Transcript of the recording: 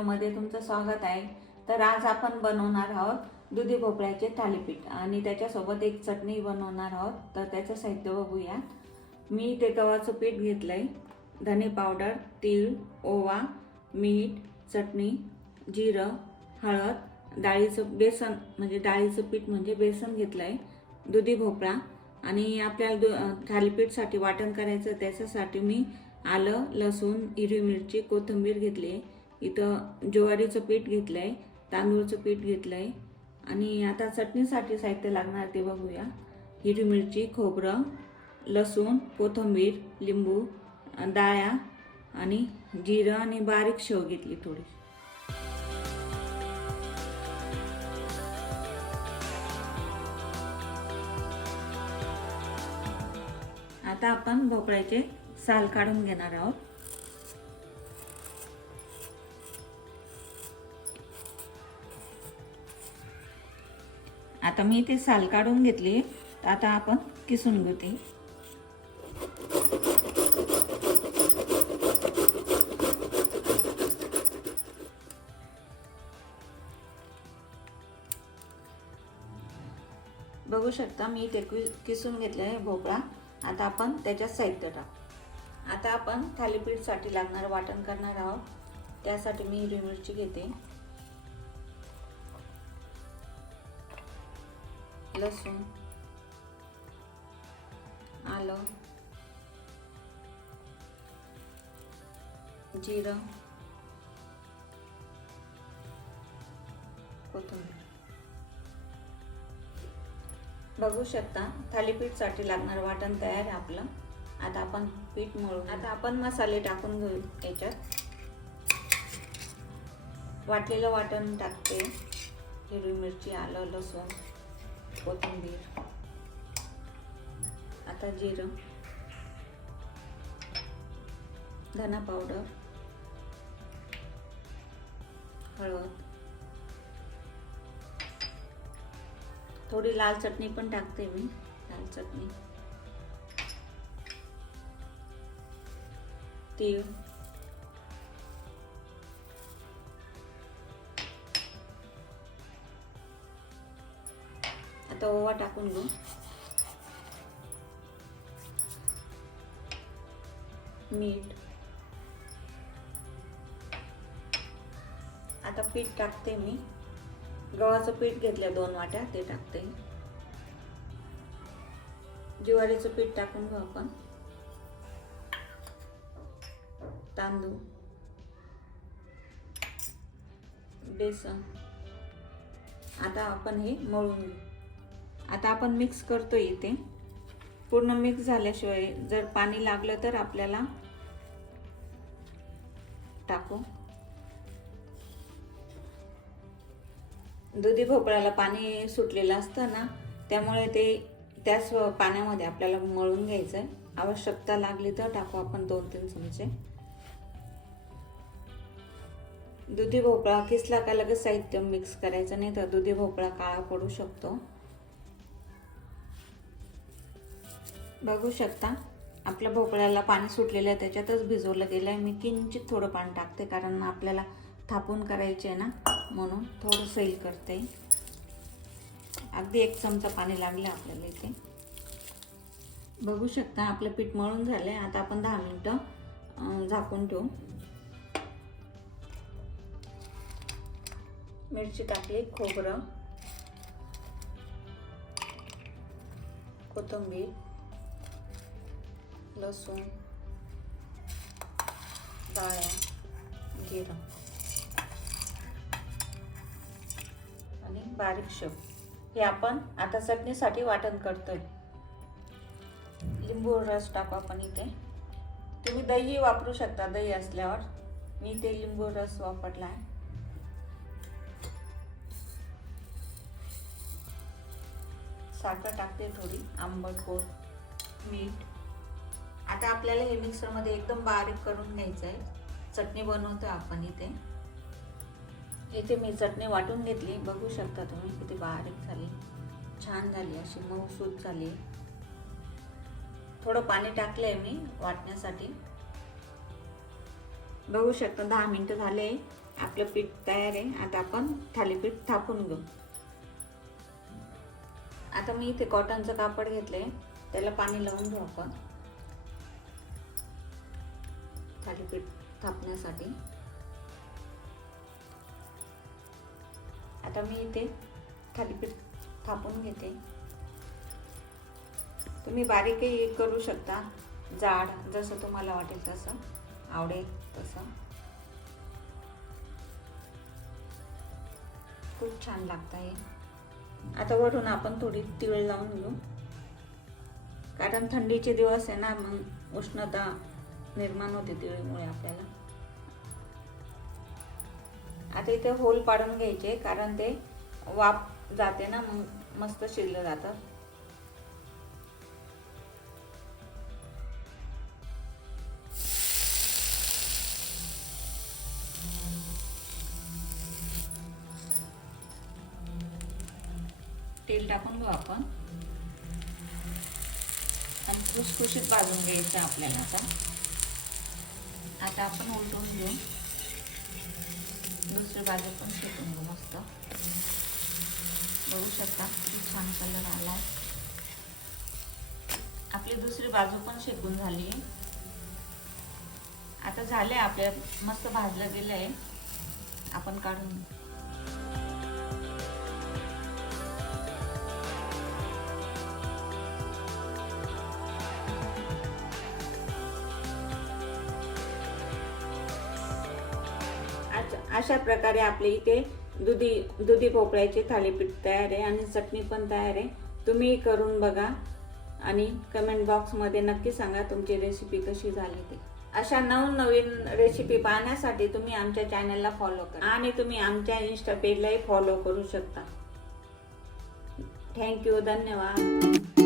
व्हिडिओमध्ये तुमचं स्वागत आहे। तर आज आपण बनवणार आहोत दुधी भोपळ्याचे थालीपीठ आणि त्याच्यासोबत एक चटणी बनवणार आहोत। तर त्याचं साहित्य बघूया। मी ते गव्हाचं पीठ घेतलंय, धने पावडर, तीळ, ओवा, मीठ, चटणी, जिरं, हळद, डाळीचं बेसन म्हणजे डाळीचं पीठ म्हणजे बेसन घेतलंय, दुधी भोपळा आणि आपल्याला थालीपीठसाठी वाटण करायचं त्याच्यासाठी मी आलं, लसूण, हिरवी मिरची, कोथिंबीर घेतली। इथं ज्वारीचं पीठ घेतलंय, तांदूळचं पीठ घेतलंय आणि आता चटणीसाठी साहित्य लागणार ते बघूया। हिरवी मिरची, खोबरं, लसूण, कोथिंबीर, लिंबू, डाळ्या आणि जिरं आणि बारीक शेव घेतली थोडी। आता आपण भोपळ्याचे साल काढून घेणार आहोत। आता मी ते साल काढून घेतली, आता आपण किसून घेऊ ते। बघू शकता मी ते किसून घेतले भोपळा। आता आपण त्याच्यात साहित्य टाकू। आता आपण थालीपीठसाठी लागणार वाटण करणार आहोत। त्यासाठी मी हिरवी मिरची घेते, लसूण, आलं, जिरं, कोथिंबीर। बघू शकता थालीपीठसाठी लागणार वाटण तयार आहे आपलं। आता आपण पीठ मळू। आता आपण मसाले टाकून घेऊ याच्यात। वाटलेलं वाटण टाकते, हिरवी मिरची, आलं, लसूण, कोथिंबीर, आता जिरं, धना पावडर, हळद, थोडी लाल चटणी पण टाकते मी, लाल चटणी, तीळ, आता ओवा टाकून घेऊ, मीठ, आता पीठ टाकते मी। गव्हाचं पीठ घेतलं 2 वाट्या, ते टाकते। ज्वारीचं पीठ टाकून घेऊ आपण, तांदूळ, बेसन। आता आपण हे मळून घेऊ। आता आपण मिक्स करतोय इथे। पूर्ण मिक्स झाल्याशिवाय जर पाणी लागलं तर आपल्याला टाकू। दुधी भोपळ्याला पाणी सुटलेलं असतं ना, त्यामुळे ते त्याच पाण्यामध्ये आपल्याला मळून घ्यायचंय। आवश्यकता लागली तर टाकू आपण 2-3 चमचे। दुधी भोपळा किसला का लगेच साहित्य मिक्स करायचं, नाही तर दुधी भोपळा काळा पडू शकतो। बघू शकता आपल्या भोपळ्याला पाणी सुटलेलं आहे, त्याच्यातच भिजवलं गेलंय। मी किंचित थोडं पाणी टाकते कारण आपल्याला थापून करायचे आहे ना, म्हणून थोडं सैल करते। अगदी 1 चमचा पाणी लागलं आपल्याला इथे। बघू शकता आपलं पीठ मळून झालंय। आता आपण 10 मिनिटं झाकून ठेवू। मिरची टाकली, खोबरं, कोथिंबीर, लसूण, डाळ्या, जिरं आणि बारीक शेव। हे आपण आता चटणीसाठी वाटण करतोय। लिंबू रस टाकू आपण इथे। तुम्ही दही वापरू शकता, दही असल्यावर। मी ते लिंबू रस वापरला आहे। साखर टाकते थोडी, आंबट गोड, मीठ। आता आपल्याला हे मिक्सर मध्ये एकदम बारीक करून घ्यायचं आहे। चटणी बनवतोय आपण इथे। इथे मी चटणी वाटून घेतली, बघू शकता तुम्ही किती बारीक झाली, छान झाली, अशी मऊसूत झाली। थोडं पाणी टाकलंय मी वाटण्यासाठी। बघू शकता 10 मिनिटं झाले आपलं पीठ तयार आहे. आता आपण थालीपीठ थापून घेऊ. आता मी इथे कॉटनचं कापड घेतलंय, त्याला पाणी लावून घेऊ आपण थालीपीठ थापण्यासाठी. आता मी इथे थालीपीठ थापून घेते. तुम्ही बारीकही करू शकता, जाड, जसं तुम्हाला वाटेल तसं, आवडेल तसं. खूप छान लागतं हे. आता वरून आपण थोडी तीळ लावून घेऊ, कारण थंडीचे दिवस आहे ना, मग उष्णता निर्माण होते तिळीमुळे आपल्याला. आता इथे होल पाडून घ्यायचे, कारण ते वाफ जाते ना, मग मस्त शिजलं जातं. तेल टाकून घेऊ आपण आणि खुसखुशीत भाजून घ्यायचं आपल्याला. आता आपण उलटून घेऊ, दुसरी बाजू पण शेकून घेऊ मस्त. बघू शकता किती छान कलर आला आहे. आपली दुसरी बाजू पण शेकून झाली आहे. आता झाले आपल्या, मस्त भाजलं गेलं आहे. आपण काढून अशा प्रकारे आपले इथे दुधी भोपळ्याचे थालीपीठ तयार आहे आणि चटणी पण तयार आहे. तुम्ही करून बघा आणि कमेंट बॉक्समध्ये नक्की सांगा तुमची रेसिपी कशी झाली ते. अशा नवनवीन रेसिपी पाहण्यासाठी तुम्ही आमच्या चॅनलला फॉलो करा आणि तुम्ही आमच्या इंस्टा पेजलाही फॉलो करू शकता. थँक्यू, धन्यवाद.